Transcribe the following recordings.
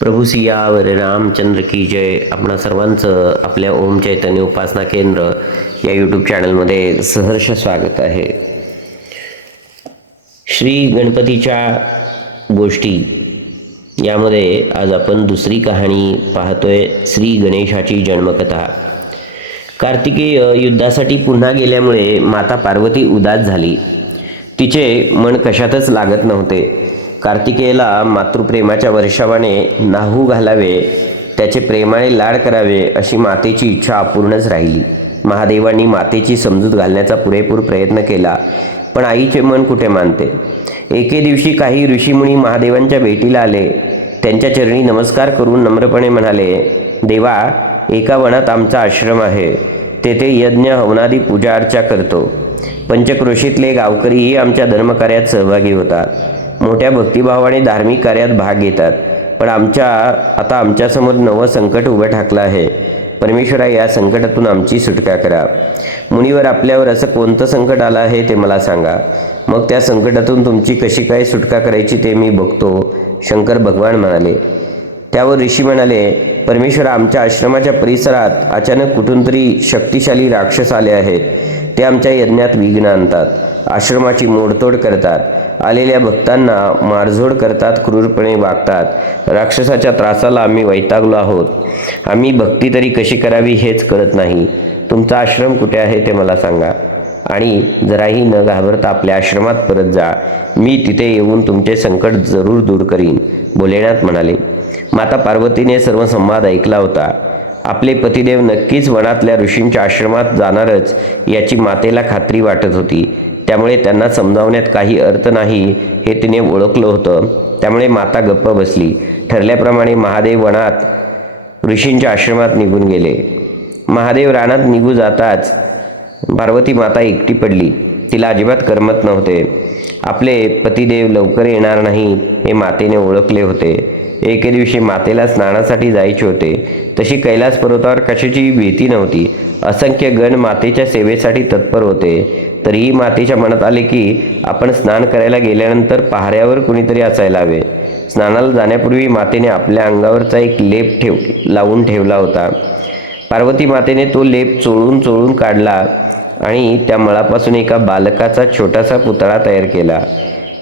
प्रभू सियावर रामचंद्र की जय आपणा सर्वांचं आपल्या ओम चैतन्य उपासना केंद्र या यूट्यूब चॅनलमध्ये सहर्ष स्वागत आहे. श्री गणपतीच्या गोष्टी यामध्ये आज आपण दुसरी कहाणी पाहतोय श्री गणेशाची जन्मकथा. कार्तिकेय युद्धासाठी पुन्हा गेल्यामुळे माता पार्वती उदास झाली. तिचे मन कशातच लागत नव्हते. कार्तिकेयला मातृप्रेमाच्या वर्षावाने नाहू घालावे त्याचे प्रेमाने लाड करावे अशी मातेची इच्छा अपूर्णच राहिली. महादेवांनी मातेची समजूत घालण्याचा पुरेपूर प्रयत्न केला पण आईचे मन कुठे मानते? एके दिवशी काही ऋषीमुनी महादेवांच्या भेटीला आले. त्यांच्या चरणी नमस्कार करून नम्रपणे म्हणाले देवा एका वनात आमचा आश्रम आहे. तेथे यज्ञ हवनादी पूजा अर्चा करतो. पंचक्रोशीतले गावकरीही आमच्या धर्मकार्यात सहभागी होतात. मोठ्या भक्तिभावाने धार्मिक कार्यात भाग घेतात. पण आमच्या आता आमच्यासमोर नवं संकट उभं ठाकलं आहे. परमेश्वरा या संकटातून आमची सुटका करा. मुनीवर आपल्यावर असं कोणतं संकट आलं आहे ते मला सांगा. मग त्या संकटातून तुमची कशी काय सुटका करायची ते मी बघतो शंकर भगवान म्हणाले. त्यावर ऋषी म्हणाले परमेश्वर आमच्या आश्रमाच्या परिसरात अचानक कुठून तरी शक्तिशाली राक्षस आले आहेत. ते आमच्या यज्ञात विघ्न आणतात. आश्रमाची मोडतोड करतात. आलेल्या भक्तांना मारझोड करतात क्रूरपणे वागतात. राक्षसाच्या त्रासाला आम्ही वैतागलो आहोत. आम्ही भक्ती तरी कशी करावी हेच कळत नाही. तुमचा आश्रम कुठे आहे ते मला सांगा. आणि जराही न घाबरता आपल्या आश्रमात परत जा. मी तिथे येऊन तुमचे संकट जरूर दूर करीन भोलेनाथ म्हणाले. माता पार्वतीने सर्व संवाद ऐकला होता. आपले पतिदेव नक्कीच वनातल्या ऋषींच्या आश्रमात जाणारच याची मातेला खात्री वाटत होती. त्यामुळे त्यांना समजावण्यात काही अर्थ नाही हे तिने ओळखलं होतं. त्यामुळे माता गप्प बसली. ठरल्याप्रमाणे महादेव वनात ऋषींच्या आश्रमात निघून गेले. महादेव रानात निघू जाताच पार्वती माता एकटी पडली. तिला अजिबात करमत नव्हते. आपले पतिदेव लवकर येणार नाही हे मातेने ओळखले होते. एके दिवशी मातेला स्नानासाठी जायचे होते. तशी कैलास पर्वतावर कशाची भीती नव्हती. असंख्य गण मातेच्या सेवेसाठी तत्पर होते. तरीही मातेच्या मनात आले की आपण स्नान करायला गेल्यानंतर पहाऱ्यावर कुणीतरी असायला हवे. स्नानाला जाण्यापूर्वी मातेने आपल्या अंगावरचा एक लेप ठेव लावून ठेवला होता. पार्वती मातेने तो लेप चोळून चोळून काढला आणि त्या मळापासून एका बालकाचा छोटासा पुतळा तयार केला.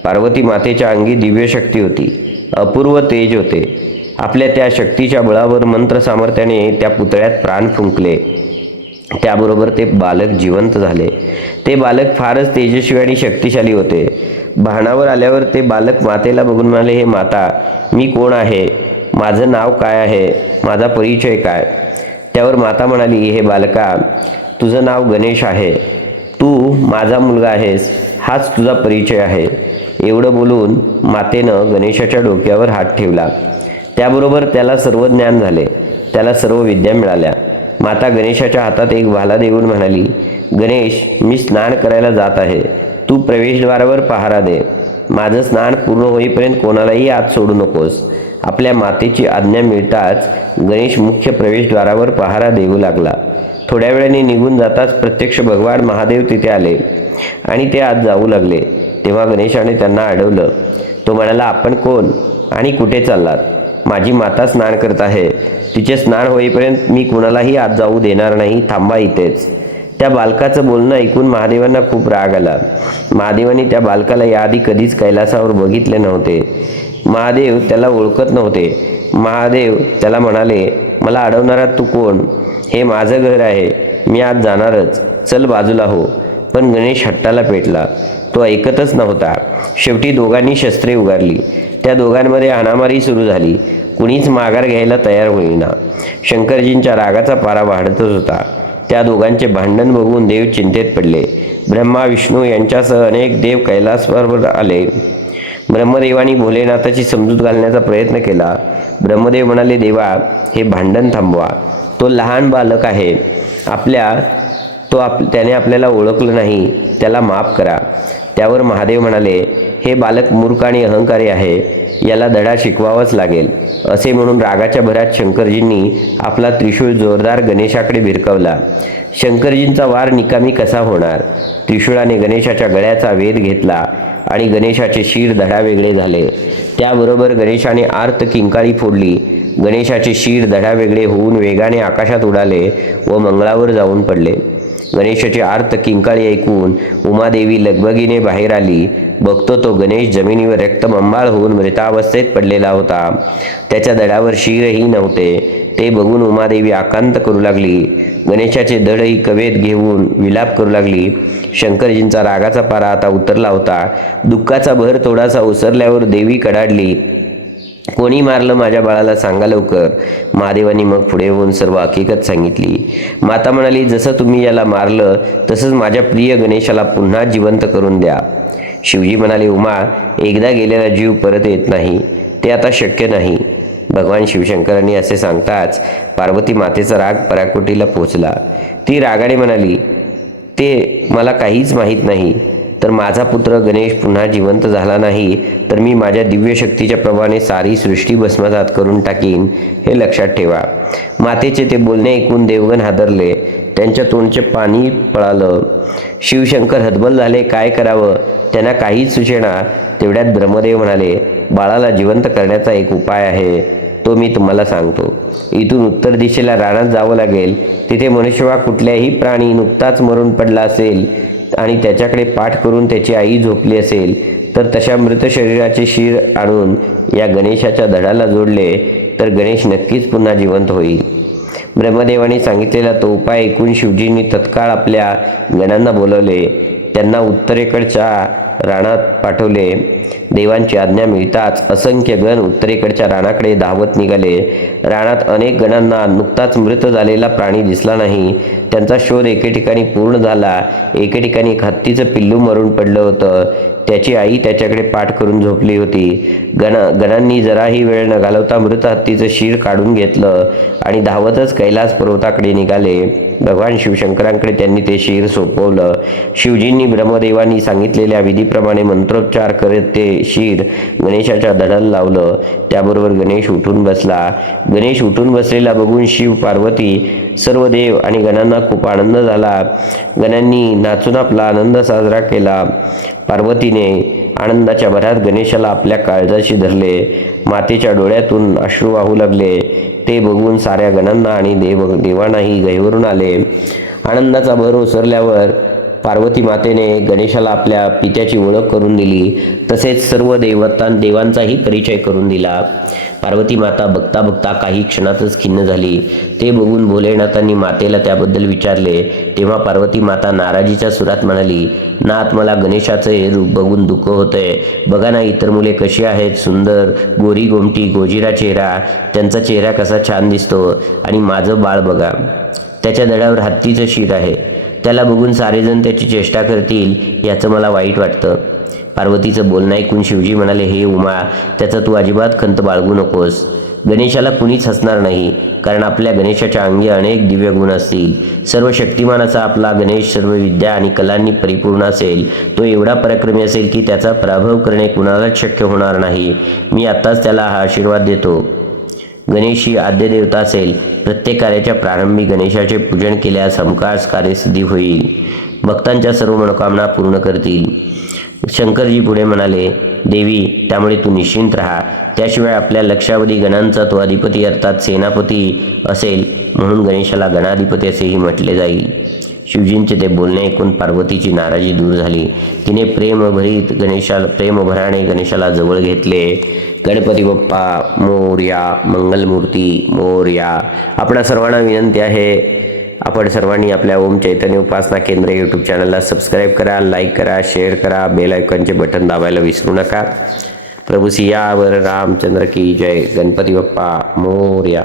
पार्वती मातेच्या अंगी दिव्य शक्ती होती. अपूर्व तेज होते. आपल्या त्या शक्तीच्या बळावर मंत्र सामर्थ्याने त्या पुतळ्यात प्राण फुंकले. त्याबरोबर ते बालक जिवंत झाले. ते बालक फारच तेजस्वी आणि शक्तिशाली होते. भानावर आल्यावर ते बालक मातेला बघून म्हणाले हे माता मी कोण आहे? माझं नाव काय आहे? माझा परिचय काय? त्यावर माता म्हणाली हे बालका तुझं नाव गणेश आहे. तू माझा मुलगा आहेस. हाच तुझा परिचय आहे. एवढं बोलून मातेनं गणेशाच्या डोक्यावर हात ठेवला. त्याबरोबर त्याला सर्व ज्ञान झाले. त्याला सर्व विद्या मिळाल्या. माता गणेशाच्या हातात एक भाला देऊन म्हणाली गणेश मी स्नान करायला जात आहे. तू प्रवेशद्वारावर पहारा दे. माझं स्नान पूर्ण होईपर्यंत कोणालाही आत सोडू नकोस. आपल्या मातेची आज्ञा मिळताच गणेश मुख्य प्रवेशद्वारावर पहारा देऊ लागला. थोड्या वेळाने निघून जाताच प्रत्यक्ष भगवान महादेव तिथे आले आणि ते आत जाऊ लागले. तेव्हा गणेशाने त्यांना अडवलं. तो म्हणाला आपण कोण आणि कुठे चाललात? माझी माता स्नान करत आहे. तिचे स्नान होईपर्यंत मी कुणालाही आत जाऊ देणार नाही. थांबा इथेच. त्या बालकाचं बोलणं ऐकून महादेवांना खूप राग आला. महादेवांनी त्या बालकाला याआधी कधीच कैलासावर बघितले नव्हते. महादेव त्याला ओळखत नव्हते. महादेव त्याला म्हणाले मला अडवणारा तू कोण? हे माझं घर आहे. मी आज जाणारच. चल बाजूला हो. पण गणेश हट्टाला पेटला. तो ऐकतच नव्हता. शेवटी दोघांनी शस्त्रे उगारली. त्या दोघांमध्ये हाणामारी सुरू झाली. कुणीच माघार घ्यायला तयार होईना. शंकरजींच्या रागाचा पारा वाढतच होता. त्या दोघांचे भांडण बघून देव चिंतेत पडले. ब्रह्मा विष्णू यांच्यासह अनेक देव कैलासवर आले. ब्रह्मदेवानी भोलेनाथाची समजूत घालण्याचा प्रयत्न केला. ब्रह्मदेव म्हणाले देवा हे भांडण थांबवा. तो लहान बालक आहे. आपल्या तो आप त्याने आपल्याला ओळखलं नाही. त्याला माफ करा. त्यावर महादेव म्हणाले हे बालक मूर्ख आणि अहंकारी आहे याला धडा शिकवावाच लागेल. असे म्हणून रागाच्या भरात शंकरजींनी आपला त्रिशूळ जोरदार गणेशाकडे भिरकवला. शंकरजींचा वार निकामी कसा होणार? त्रिशूळाने गणेशाच्या गळ्याचा वेध घेतला आणि गणेशाचे शीर धडा वेगळे झाले. त्याबरोबर गणेशाने आर्त किंकाळी फोडली. गणेशाचे शीर धडा वेगळे होऊन वेगाने आकाशात उडाले व मंगळावर जाऊन पडले. गणेशाची आर्त किंकाळी ऐकून उमादेवी लगबगीने बाहेर आली. बघतो तो गणेश जमिनीवर रक्तबंबाळ होऊन मृतावस्थेत पडलेला होता. त्याच्या दडावर शिरही नव्हते. ते बघून उमादेवी आकांत करू लागली. गणेशाचे दडही कवेत घेऊन विलाप करू लागली. शंकरजींचा रागाचा पारा आता उतरला होता. दुःखाचा भर थोडासा ओसरल्यावर देवी कडाडली. कोणी मारलं माझ्या बाळाला सांगा लवकर. महादेवानी मग पुढे होऊन सर्व हकीकत सांगितली. माता म्हणाली जसं तुम्ही याला मारलं तसंच माझ्या प्रिय गणेशाला पुन्हा जिवंत करून द्या. शिवजी म्हणाले उमा एकदा गेलेला जीव परत येत नाही. ते आता शक्य नाही. भगवान शिवशंकरांनी असे सांगताच पार्वती मातेचा राग पराकोटीला पोचला. ती रागाने म्हणाली ते मला काहीच माहीत नाही. तर माझा पुत्र गणेश पुन्हा जिवंत झाला नाही तर मी माझ्या दिव्य शक्तीच्या सारी सृष्टी भस्मसात करून टाकीन हे लक्षात ठेवा. मातेचे ते बोलणे ऐकून देवगण हादरले. त्यांच्या तोंडचे पाणी पळालं. शिवशंकर हतबल झाले काय करावं? त्यांना काहीच सुचेना. तेवढ्यात ब्रह्मदेव म्हणाले बाळाला जिवंत करण्याचा एक उपाय आहे. तो मी तुम्हाला सांगतो. इथून उत्तर दिशेला राणात जावं लागेल. तिथे मनुष्यवा कुठल्याही प्राणी नुकताच मरून पडला असेल. आणि त्याच्याकडे पाठ करून त्याची आई झोपली असेल तर तशा मृत शरीराचे शिर आणून या गणेशाच्या धडाला जोडले तर गणेश नक्कीच पुन्हा जिवंत होईल. ब्रह्मदेवाने सांगितलेला तो उपाय ऐकून शिवजींनी तत्काळ आपल्या गणांना बोलवले. त्यांना उत्तरेकडच्या राणात पाठवले. देवांची आज्ञा मिळताच असंख्य गण उत्तरेकडच्या राणाकडे धावत निघाले. रानात अनेक गणांना नुकताच मृत झालेला प्राणी दिसला नाही. त्यांचा शोध एके ठिकाणी पूर्ण झाला. एके ठिकाणी एक हत्तीचं पिल्लू मरून पडलं होतं. त्याची आई त्याच्याकडे पाठ करून झोपली होती. गण गणांनी जराही वेळ न घालवता मृत हत्तीचं शीर काढून घेतलं आणि धावतच कैलास पर्वताकडे निघाले. भगवान शिवशंकरांकडे त्यांनी ते शिर सोपवलं. शिवजींनी ब्रह्मदेवांनी सांगितलेल्या विधीप्रमाणे मंत्रोच्चार करत ते शिर गणेशाच्या धडाला लावलं. त्याबरोबर गणेश उठून बसला. गणेश उठून बसलेला बघून शिव पार्वती सर्व देव आणि गणांना खूप आनंद झाला. गणांनी नाचून आपला आनंद साजरा केला. पार्वतीने आनंदाच्या भरात गणेशाला आपल्या काळजाशी धरले. मातेच्या डोळ्यातून अश्रू वाहू लागले. ते बघून साऱ्या गणांना आणि देव देवांनाही गहिवरून आले. आनंदाचा भर ओसरल्यावर पार्वती मातेने गणेशाला आपल्या पित्याची ओळख करून दिली. तसेच सर्व देवतां देवांचाही परिचय करून दिला. पार्वती माता बघता बघता काही क्षणातच खिन्न झाली. ते बघून भोलेनाथांनी मातेला त्याबद्दल विचारले. तेव्हा पार्वती माता नाराजीच्या सुरात म्हणाली नाथ मला गणेशाचं हे रूप बघून दुःख होतंय. बघा ना इतर मुले कशी आहेत. सुंदर गोरी गोमटी गोजिरा चेहरा. त्यांचा चेहरा कसा छान दिसतो. आणि माझं बाळ बघा. त्याच्या दडावर हत्तीचं शिर आहे. त्याला बघून सारेजण त्याची चेष्टा करतील याचं मला वाईट वाटतं. पार्वतीचं बोलणं ऐकून शिवजी म्हणाले हे उमा त्याचा तू अजिबात खंत बाळगू नकोस. गणेशाला कुणीच हसणार नाही कारण आपल्या गणेशाच्या अंगी अनेक दिव्य गुण असतील. सर्व शक्तिमानाचा आपला गणेश सर्व विद्या आणि कलांनी परिपूर्ण असेल. तो एवढा पराक्रमी असेल की त्याचा पराभव करणे कुणालाच शक्य होणार नाही. मी आत्ताच त्याला हा आशीर्वाद देतो. गणेश ही आद्य देवता असेल प्रत्येक कार्याच्या प्रारंभी गणेशाचे पूजन केल्यास हमखास कार्यसिद्धी होईल. भक्तांच्या सर्व मनोकामना पूर्ण करतील. शंकरजी पुढे म्हणाले देवी त्यामुळे तू निश्चिंत राहा. त्याशिवाय आपल्या लक्षावधी गणांचा तो अधिपती अर्थात सेनापती असेल म्हणून गणेशाला गणाधिपती असेही म्हटले जाईल. शिवजींचे ते बोलणे ऐकून पार्वतीची नाराजी दूर झाली. तिने प्रेमभरीत गणेशाला प्रेमभराने गणेशाला जवळ घेतले. गणपती बाप्पा मोर्या मंगलमूर्ती मोर्या आपणा सर्वांना विनंती आहे आपण सर्वांनी आपल्या ओम चैतन्य उपासना केंद्र यूट्यूब चॅनलला सबस्क्राईब करा लाईक करा शेअर करा बेल आयकॉनचे बटन दाबायला विसरू नका. प्रभू सियावर रामचंद्र की जय. गणपती बाप्पा मोर्या